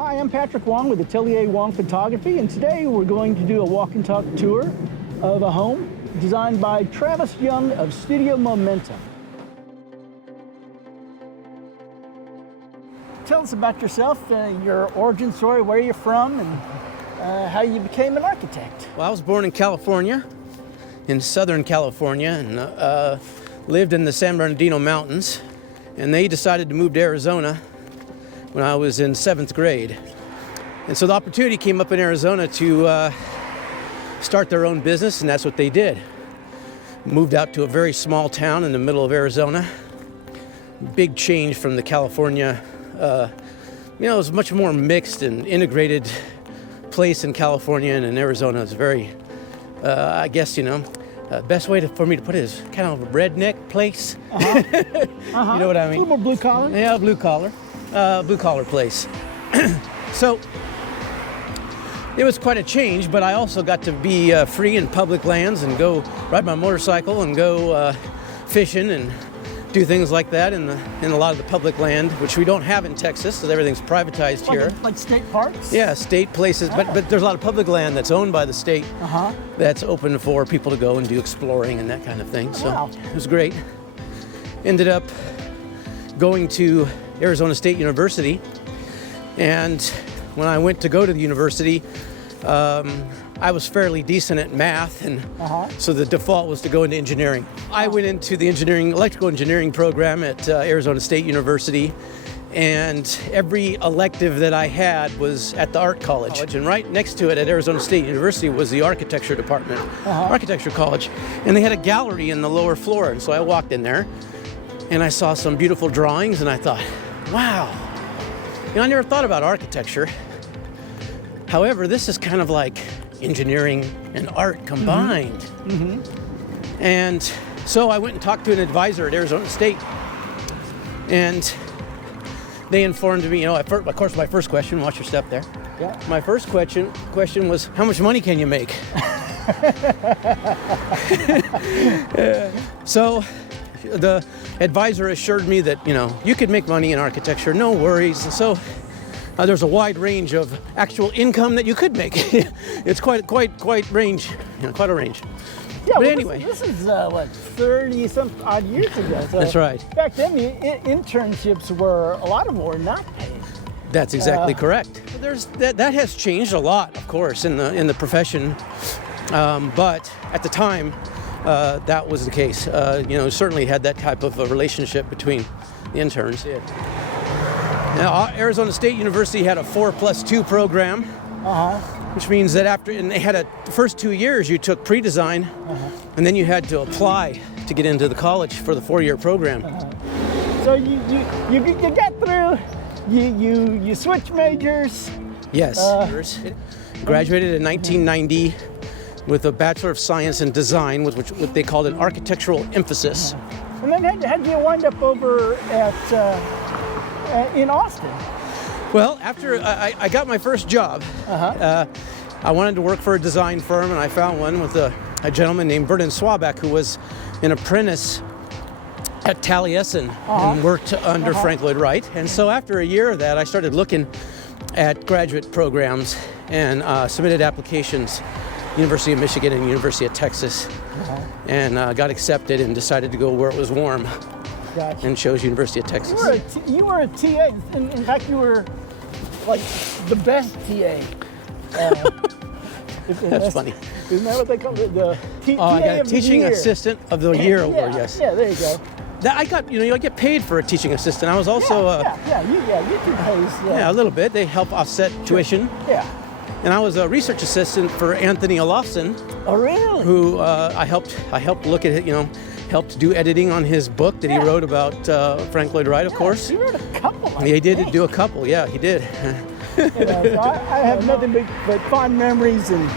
Hi, I'm Patrick Wong with Atelier Wong Photography, and today we're going to do a walk and talk tour of a home designed by tgyoung of Studio Momentum. Tell us about yourself, your origin story, where you're from, and how you became an architect. Well, I was born in California, in Southern California, and lived in the San Bernardino Mountains, and they decided to move to Arizona when I was in 7th grade. And so the opportunity came up in Arizona to start their own business, and that's what they did. Moved out to a very small town in the middle of Arizona. Big change from the California, it was much more mixed and integrated place in California, and in Arizona is very, I guess, best way for me to put it is kind of a redneck place. You know what I mean? A little more blue collar? Yeah, blue collar place. So it was quite a change, but I also got to be free in public lands and go ride my motorcycle and go fishing and do things like that in a lot of the public land, which we don't have in Texas, because everything's privatized here. Like state parks? Yeah, state places, but there's a lot of public land that's owned by the state that's open for people to go and do exploring and that kind of thing. So It was great. Ended up going to Arizona State University, and when I went to go to the university, I was fairly decent at math, and so the default was to go into engineering. I went into the electrical engineering program at Arizona State University, and every elective that I had was at the art college. And right next to it at Arizona State University was the architecture department, architecture college, and they had a gallery in the lower floor. And so I walked in there, and I saw some beautiful drawings, and I thought, wow, I never thought about architecture. However, this is kind of like engineering and art combined. And so I went and talked to an advisor at Arizona State, and they informed me, of course, my first question, watch your step there. Yeah. My first question was, how much money can you make? So the advisor assured me that, you could make money in architecture, no worries. And so there's a wide range of actual income that you could make. It's quite a range. Yeah, but well, anyway. This is, 30-some odd years ago. So that's right. Back then, the internships a lot of them were not paid. That's exactly correct. That has changed a lot, of course, in the profession. But at the time, that was the case. Certainly had that type of a relationship between the interns. Now, Arizona State University had a 4+2 program, which means that they had the first 2 years you took pre-design, and then you had to apply to get into the college for the 4-year program. So you got through, you switched majors. Yes. Graduated in 1990 with a Bachelor of Science in Design, with what they called an architectural emphasis. And then how'd you wind up over in Austin? Well, after I got my first job, I wanted to work for a design firm, and I found one with a gentleman named Vernon Swaback, who was an apprentice at Taliesin and worked under Frank Lloyd Wright. And so after a year of that, I started looking at graduate programs and submitted applications, University of Michigan and University of Texas, and got accepted and decided to go where it was warm. Gotcha. And chose University of Texas. You were a TA. In fact, you were like the best TA. That's funny. Isn't that what they call it? The TA I got a of the Teaching Year. Assistant of the Year award. Yes. Yeah, there you go. I got, I get paid for a teaching assistant. I was also you do pays. a little bit. They help offset tuition. Yeah. And I was a research assistant for Anthony Olofsson. Oh, really? Who I helped look at it, helped do editing on his book that he wrote about Frank Lloyd Wright, of course. He wrote a couple. He did do a couple. Yeah, he did. So I have nothing but fond memories and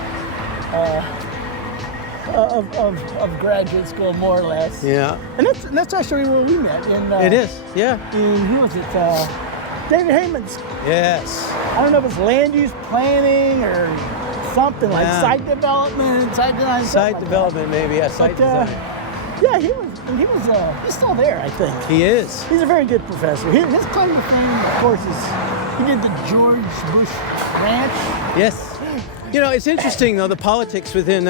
of graduate school, more or less. Yeah. And that's actually where we met. It is. Yeah. Who was it? David Heyman's. Yes. I don't know if it's land use planning or something like site development, site design. Site development, maybe. Yeah, site design. Yeah, he's still there, I think. He is. He's a very good professor. His claim to fame, of course, is You did the George Bush Ranch. Yes. You know, it's interesting though, the politics within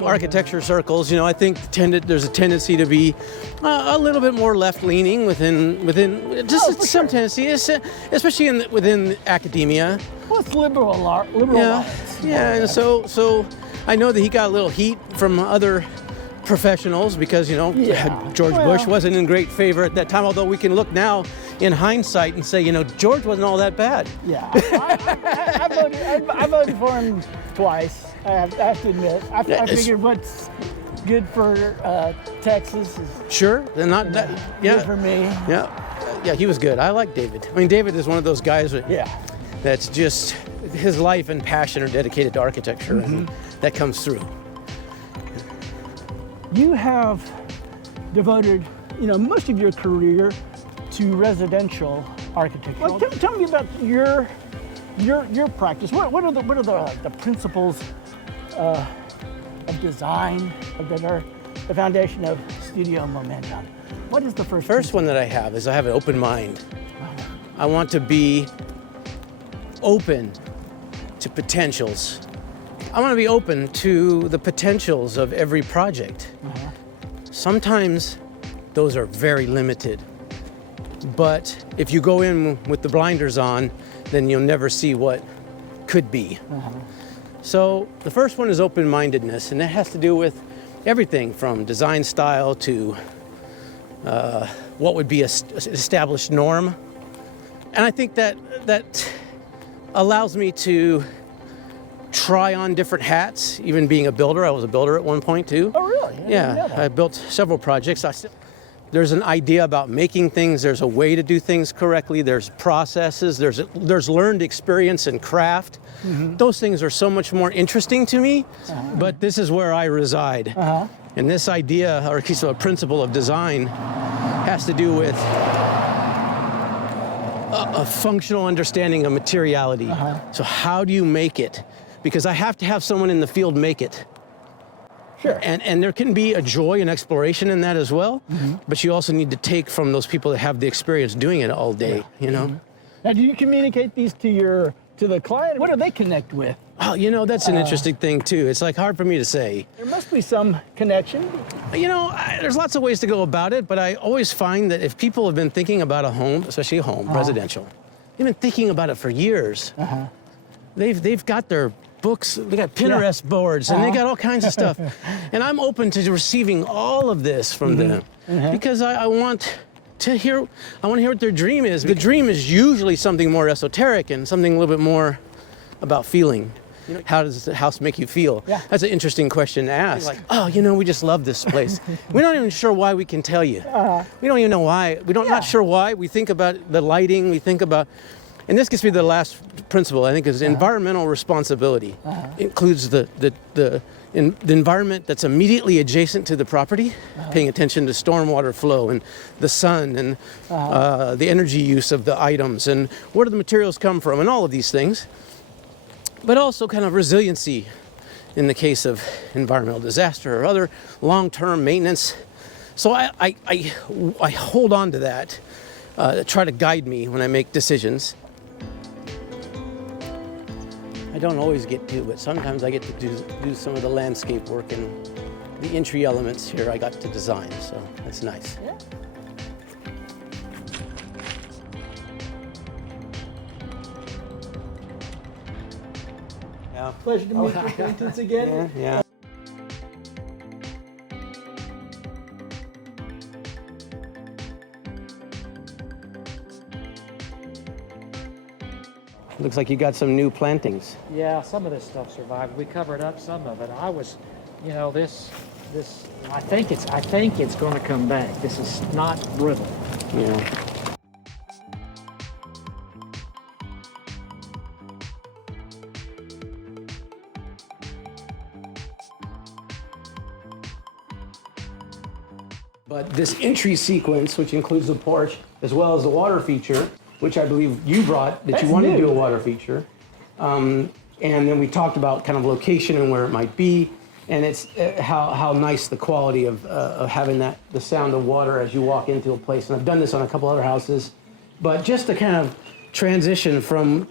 architecture circles. You know, I think there's a tendency to be a little bit more left-leaning within just some tendency, especially within academia. Well, it's liberal art. Yeah, and so I know that he got a little heat from other professionals because, you know, George Bush wasn't in great favor at that time, although we can look now in hindsight and say, you know, George wasn't all that bad. Yeah, I voted for him twice, I have to admit. I figured what's good for Texas is sure, they're not that, good for me. Yeah, he was good. I like David. I mean, David is one of those guys that's just, his life and passion are dedicated to architecture, and that comes through. You have devoted, you know, most of your career to residential architecture. Well, tell me about your practice. What are the principles of design that are the foundation of Studio Momentum? What is the first one that I have is I have an open mind. I want to be open to potentials. I want to be open to the potentials of every project. Sometimes those are very limited, but if you go in with the blinders on, then you'll never see what could be. So the first one is open-mindedness, and that has to do with everything from design style to what would be an established norm. And I think that allows me to try on different hats, even being a builder. I was a builder at one point too. Oh, really? I built several projects. There's an idea about making things. There's a way to do things correctly. There's processes. There's learned experience and craft. Those things are so much more interesting to me, but this is where I reside. And this idea, or at least a principle of design, has to do with a functional understanding of materiality. So how do you make it? Because I have to have someone in the field make it. Sure. And there can be a joy and exploration in that as well, but you also need to take from those people that have the experience doing it all day, you know? Now, do you communicate these to the client? What do they connect with? Oh, you know, that's an interesting thing too. It's like hard for me to say. There must be some connection. You know, there's lots of ways to go about it, but I always find that if people have been thinking about a home, especially a home, residential, they've been thinking about it for years. They've got their books, they got Pinterest boards, and they got all kinds of stuff. And I'm open to receiving all of this from them because I want to hear what their dream is. The dream is usually something more esoteric and something a little bit more about feeling. You know, how does the house make you feel? That's an interesting question to ask. Like, oh, you know, we just love this place. We're not even sure why we can tell you. We don't even know why. Not sure why. We think about the lighting, we think about, and this gets me to the last principle, I think, is environmental responsibility. Includes the environment that's immediately adjacent to the property, paying attention to stormwater flow and the sun and the energy use of the items and where do the materials come from and all of these things. But also kind of resiliency in the case of environmental disaster or other long-term maintenance. So I hold on to that, try to guide me when I make decisions. I don't always get to, but sometimes I get to do some of the landscape work and the entry elements here I got to design, so that's nice. Pleasure to meet your acquaintance again. Looks like you got some new plantings. Yeah, some of this stuff survived. We covered up some of it. I was, you know, this. I think it's going to come back. This is not brittle. Yeah. But this entry sequence, which includes the porch as well as the water feature, which I believe you brought, that you wanted to do a water feature. And then we talked about kind of location and where it might be, and it's how nice the quality of having the sound of water as you walk into a place. And I've done this on a couple other houses, but just to kind of transition from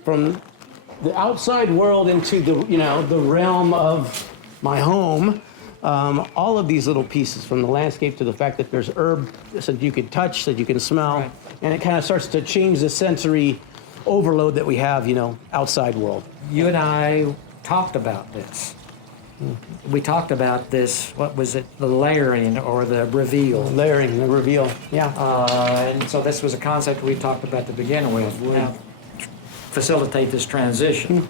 the outside world into the realm of my home. All of these little pieces, from the landscape to the fact that there's herb that you can touch, that you can smell, right. And it kind of starts to change the sensory overload that we have, outside world. You and I talked about this. We talked about this, what was it, the layering or the reveal? Layering, the reveal, yeah. And so this was a concept we talked about to begin with. Now, facilitate this transition.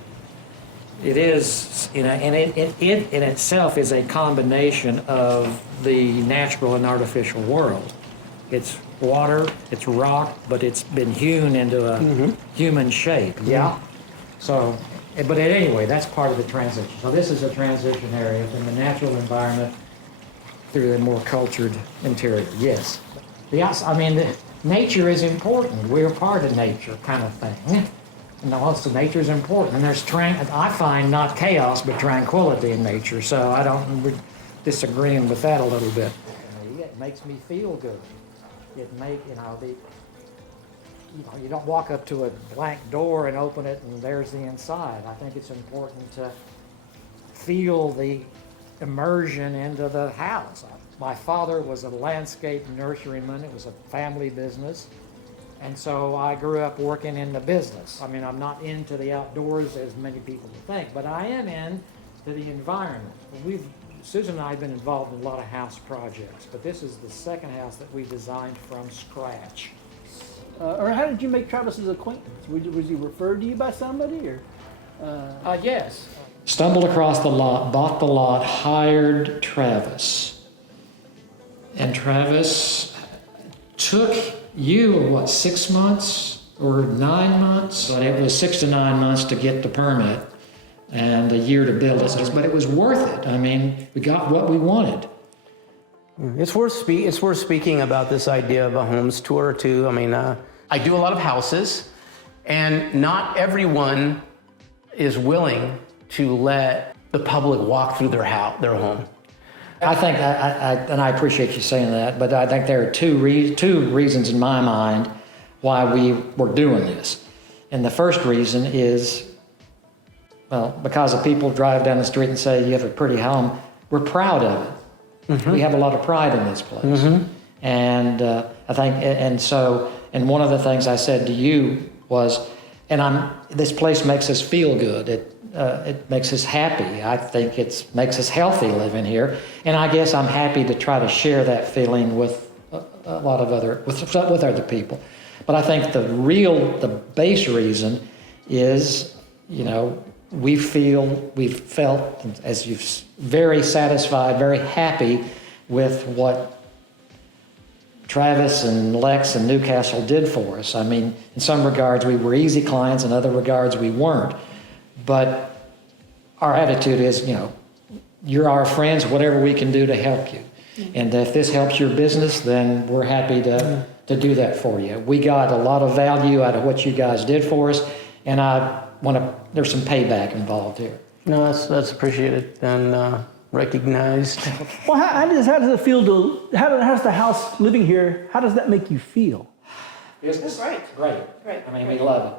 It is, and it in itself is a combination of the natural and artificial world. It's water, it's rock, but it's been hewn into a human shape. Yeah. So, but anyway, that's part of the transition. So this is a transition area from the natural environment through the more cultured interior. Yes. Nature is important. We're part of nature, kind of thing. And also, nature is important, and there's I find not chaos but tranquility in nature. So we're disagreeing with that a little bit. It makes me feel good. You don't walk up to a blank door and open it and there's the inside. I think it's important to feel the immersion into the house. My father was a landscape nurseryman. It was a family business. And so I grew up working in the business. I'm not into the outdoors as many people would think, but I am into the environment. Susan and I have been involved in a lot of house projects, but this is the second house that we designed from scratch. Or how did you make Travis's acquaintance? Was he referred to you by somebody, or? Yes. Stumbled across the lot, bought the lot, hired Travis. And Travis took 6 months or 9 months? But it was 6 to 9 months to get the permit and a year to build it. But it was worth it. We got what we wanted. It's worth speaking about this idea of a homes tour too. I do a lot of houses, and not everyone is willing to let the public walk through their home. I think, and I appreciate you saying that, but I think there are two reasons in my mind why we were doing this. And the first reason is, because if people drive down the street and say, you have a pretty home, we're proud of it. Mm-hmm. We have a lot of pride in this place. Mm-hmm. And I think, and one of the things I said to you was, this place makes us feel good. It makes us happy. I think it makes us healthy living here. And I guess I'm happy to try to share that feeling with a lot of with other people. But I think the base reason is, we've felt, as you've, very satisfied, very happy with what Travis and Lex and Newcastle did for us. In some regards we were easy clients, in other regards we weren't. But our attitude is, you're our friends, whatever we can do to help you. And if this helps your business, then we're happy to do that for you. We got a lot of value out of what you guys did for us, and there's some payback involved here. No, that's appreciated and recognized. Well, how does it feel how does the house living here, how does that make you feel? It's great. We love it.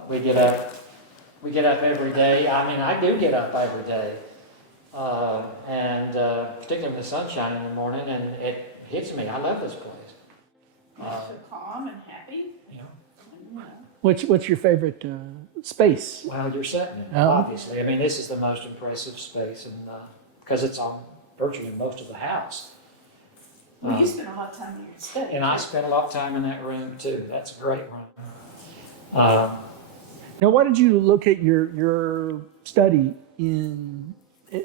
We get up every day. I do get up every day. And particularly when the sun's shining in the morning, and it hits me. I love this place. So calm and happy. Yeah. What's your favorite space? Well, you're setting it, obviously. This is the most impressive space, and because it's on virtually most of the house. Well, you spend a lot of time in your study. And I spent a lot of time in that room too. That's a great room. Now, why did you locate your study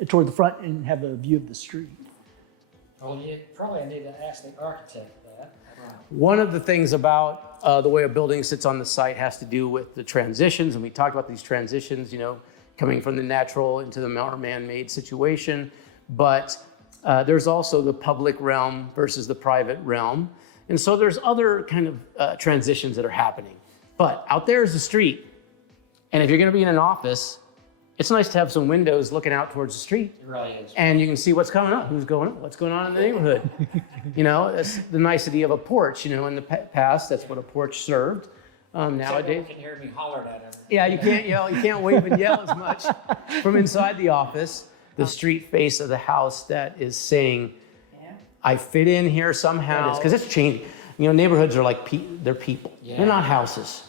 toward the front and have a view of the street? Well, you probably need to ask the architect that. One of the things about the way a building sits on the site has to do with the transitions, and we talked about these transitions, coming from the natural into the more man-made situation. But there's also the public realm versus the private realm. And so there's other kind of transitions that are happening. But out there is the street. And if you're going to be in an office, it's nice to have some windows looking out towards the street. It really is. And you can see what's coming up, what's going on in the neighborhood. That's the nicety of a porch. In the past, that's what a porch served. nowadays. You can hear me holler at him. Yeah, you can't yell, you can't wave and yell as much. From inside the office, the street face of the house that is saying, I fit in here somehow. Because it's changing. You know, neighborhoods are like, they're people. Yeah. They're not houses.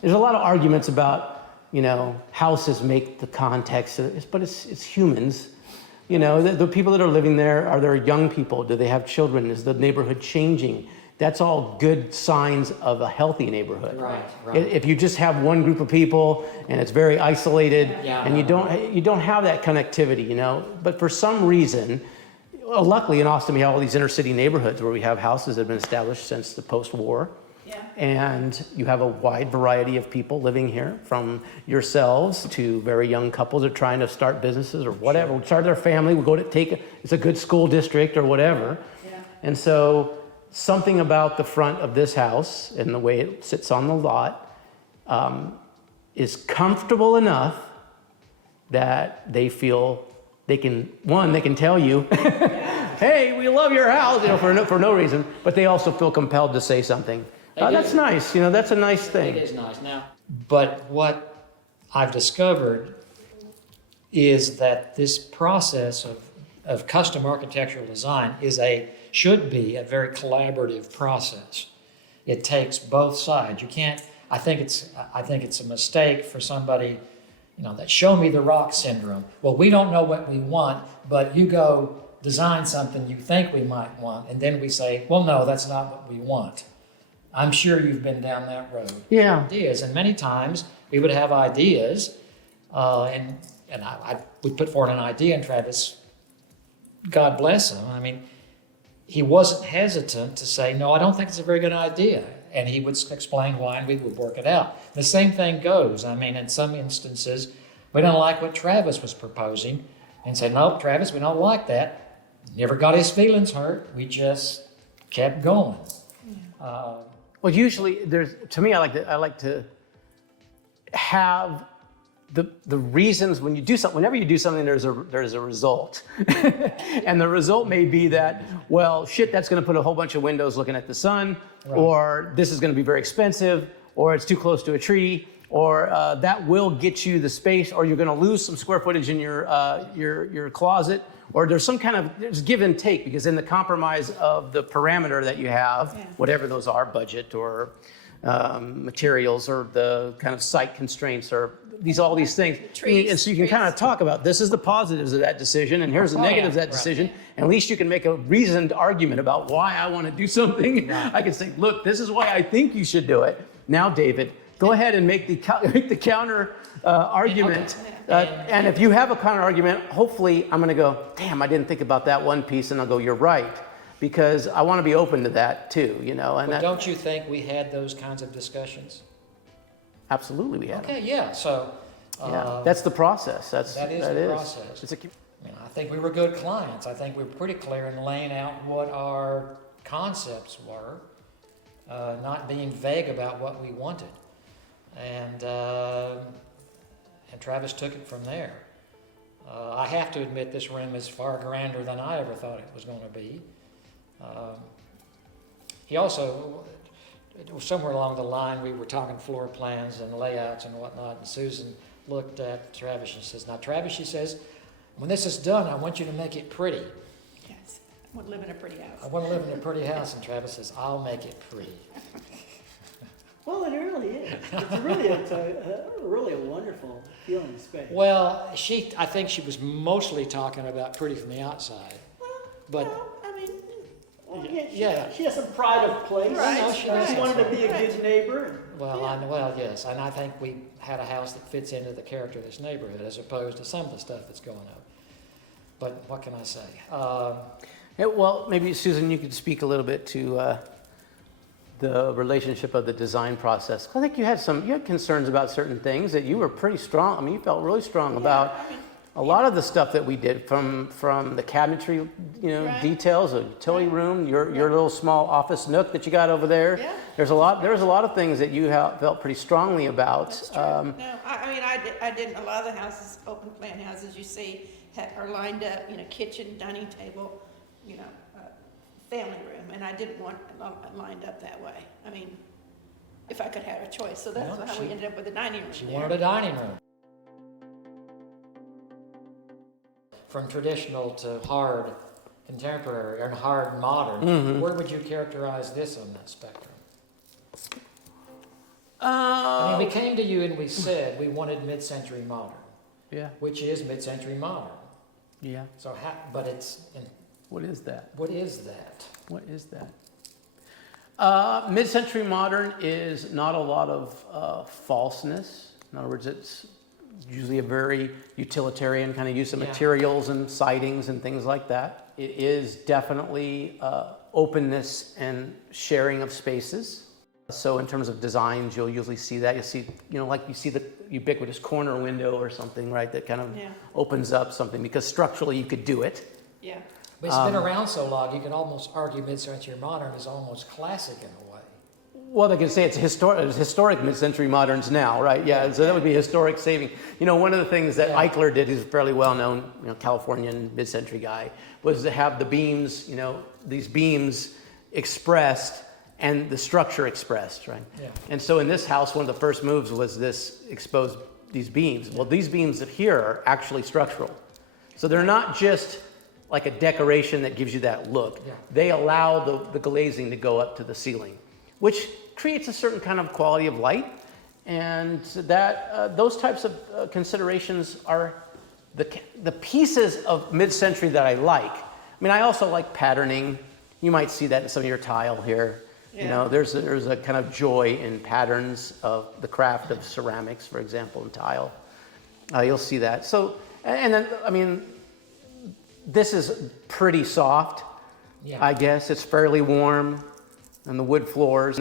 There's a lot of arguments about, you know, houses make the context, but it's humans. You know, the people that are living there, are there young people? Do they have children? Is the neighborhood changing? That's all good signs of a healthy neighborhood. Right. If you just have one group of people and it's very isolated, Yeah. and you don't have that connectivity, you know. But for some reason, luckily in Austin we have all these inner city neighborhoods where we have houses that have been established since the post-war. Yeah. And you have a wide variety of people living here, from yourselves to very young couples that are trying to start businesses or whatever, start their family. We go to it's a good school district or whatever. Yeah. And so something about the front of this house and the way it sits on the lot is comfortable enough that they feel they can tell you, hey, we love your house, you know, for no reason, but they also feel compelled to say something. That's nice, you know, that's a nice thing. It is nice. Now, but what I've discovered is that this process of custom architectural design should be a very collaborative process. It takes both sides. You can't, I think it's a mistake for somebody, you know, that show me the rock syndrome. Well, we don't know what we want, but you go design something you think we might want, and then we say, well, no, that's not what we want. I'm sure you've been down that road. Yeah. Ideas, and many times we would have ideas, and I would put forward an idea, and Travis, God bless him, I mean, he wasn't hesitant to say, no, I don't think it's a very good idea. And he would explain why, and we would work it out. The same thing goes. I mean, in some instances, we don't like what Travis was proposing, and say, no, Travis, we don't like that. Never got his feelings hurt. We just kept going. Well, usually to me, I like to have the reasons when you do something. Whenever you do something, there's a result, and the result may be that, well, shit, that's going to put a whole bunch of windows looking at the sun, right. Or this is going to be very expensive, or it's too close to a tree, or that will get you the space, or you're going to lose some square footage in your closet. Or there's give and take, because in the compromise of the parameter that you have, whatever those are, budget or materials or the kind of site constraints or all these things. And so you can kind of talk about, this is the positives of that decision and here's the negatives of that decision. And at least you can make a reasoned argument about why I want to do something. I can say, look, this is why I think you should do it. Now, David, go ahead and make the counter argument. And if you have a counter argument, hopefully I'm going to go, damn, I didn't think about that one piece, and I'll go, you're right, because I want to be open to that too, you know. And but don't you think we had those kinds of discussions? Absolutely, we had. Okay, yeah. So that's the process. That is the process. I think we were good clients. I think we were pretty clear in laying out what our concepts were, not being vague about what we wanted. And Travis took it from there. I have to admit, this room is far grander than I ever thought it was going to be. He also, somewhere along the line, we were talking floor plans and layouts and whatnot, and Susan looked at Travis and says, now, Travis, she says, when this is done, I want you to make it pretty. Yes, I want to live in a pretty house. I want to live in a pretty house, and Travis says, I'll make it pretty. Well, it really is. It's really a wonderful feeling space. Well, I think she was mostly talking about pretty from the outside. But I mean, yeah. She has some pride of place. Right. No, She just wanted to be a good neighbor. Yes, and I think we had a house that fits into the character of this neighborhood as opposed to some of the stuff that's going on. But what can I say? Well, maybe Susan, you could speak a little bit to the relationship of the design process. I think you had concerns about certain things that you were pretty strong. I mean, you felt really strong about a lot of the stuff that we did, from the cabinetry, details, a utility room, your little small office nook that you got over there. Yeah. There's a lot of things that you felt pretty strongly about. That's true. No, I did a lot of the houses, open plan houses you see are lined up, kitchen, dining table, family room, and I didn't want it lined up that way. I mean, if I could have a choice. So that's how we ended up with the dining room. She there. wanted a dining room. From traditional to hard contemporary and hard modern, where would you characterize this on that spectrum? I mean, we came to you and we said we wanted mid-century modern. Yeah. Which is mid-century modern. Yeah. So, but it's. What is that? What is that? What is that? Mid-century modern is not a lot of falseness. In other words, it's usually a very utilitarian kind of use of materials and sidings and things like that. It is definitely openness and sharing of spaces. So in terms of designs, you'll usually see that. You'll see, like you see the ubiquitous corner window or something, right? That kind of opens up something because structurally you could do it. Yeah. But it's been around so long, you can almost argue mid-century modern is almost classic in a way. Well, they can say it's historic mid-century moderns now, right? Yeah, so that would be historic saving. One of the things that Eichler did, who's a fairly well-known, Californian mid-century guy, was to have the beams, these beams expressed and the structure expressed, right? Yeah. And so in this house, one of the first moves was expose these beams. Well, these beams here are actually structural. So they're not just like a decoration that gives you that look. Yeah. They allow the glazing to go up to the ceiling, which creates a certain kind of quality of light. And that those types of considerations are the pieces of mid-century that I like. I mean, I also like patterning. You might see that in some of your tile here. Yeah. There's a kind of joy in patterns of the craft of ceramics, for example, in tile. You'll see that. So, and then, I mean, this is pretty soft, I guess. It's fairly warm on the wood floors.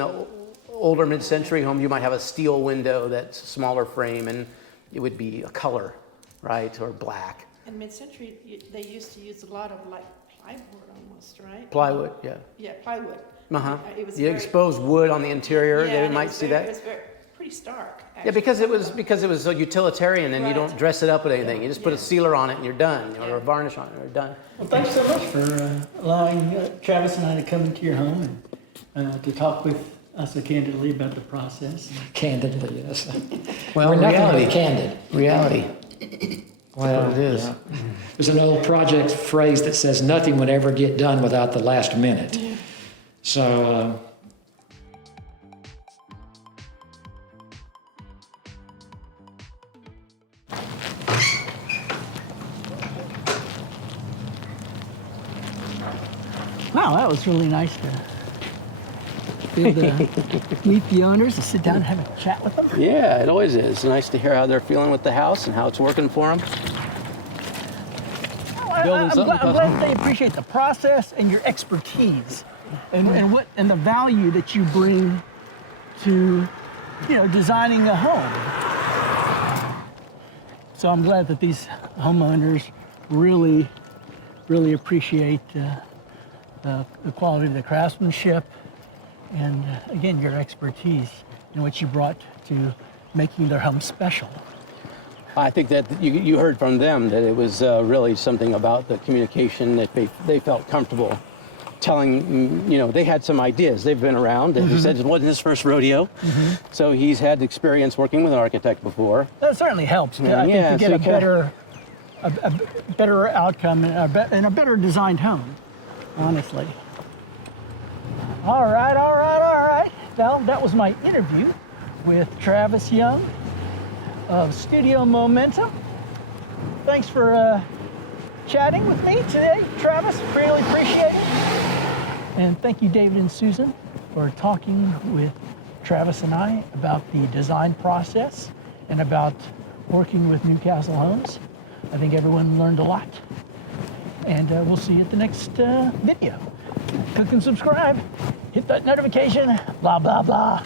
Older mid-century home, you might have a steel window that's a smaller frame, and it would be a color, right, or black. And mid-century, they used to use a lot of like plywood almost, right? Plywood, yeah. Yeah, plywood. Uh-huh. You expose wood on the interior. Yeah, they might see that. It was pretty stark. Actually. Yeah, because it was so utilitarian, and you don't dress it up with anything. You just put a sealer on it, and you're done, or a varnish on it, and you're done. Well, thanks so much for allowing Travis and I to come into your home and to talk with us candidly about the process. Candidly, yes. Well, we're nothing reality. but candid. Reality. Well, it is. Yeah. There's an old project phrase that says nothing would ever get done without the last minute. So, wow, that was really nice to be able to meet the owners and sit down and have a chat with them. Yeah, it always is. It's nice to hear how they're feeling with the house and how it's working for them. I'm glad they appreciate the process and your expertise and the value that you bring to, designing a home. So I'm glad that these homeowners really, really appreciate the quality of the craftsmanship and, again, your expertise and what you brought to making their home special. I think that you heard from them that it was really something about the communication that they felt comfortable telling, they had some ideas. They've been around, and he said it wasn't his first rodeo, so he's had experience working with an architect before. That certainly helps, I think, to get a better outcome and a better designed home, honestly. All right. Well, that was my interview with Travis Young of Studio Momentum. Thanks for chatting with me today, Travis. Really appreciate it. And thank you, David and Susan, for talking with Travis and I about the design process and about working with Newcastle Homes. I think everyone learned a lot. And we'll see you at the next video. Click and subscribe. Hit that notification. Blah, blah, blah.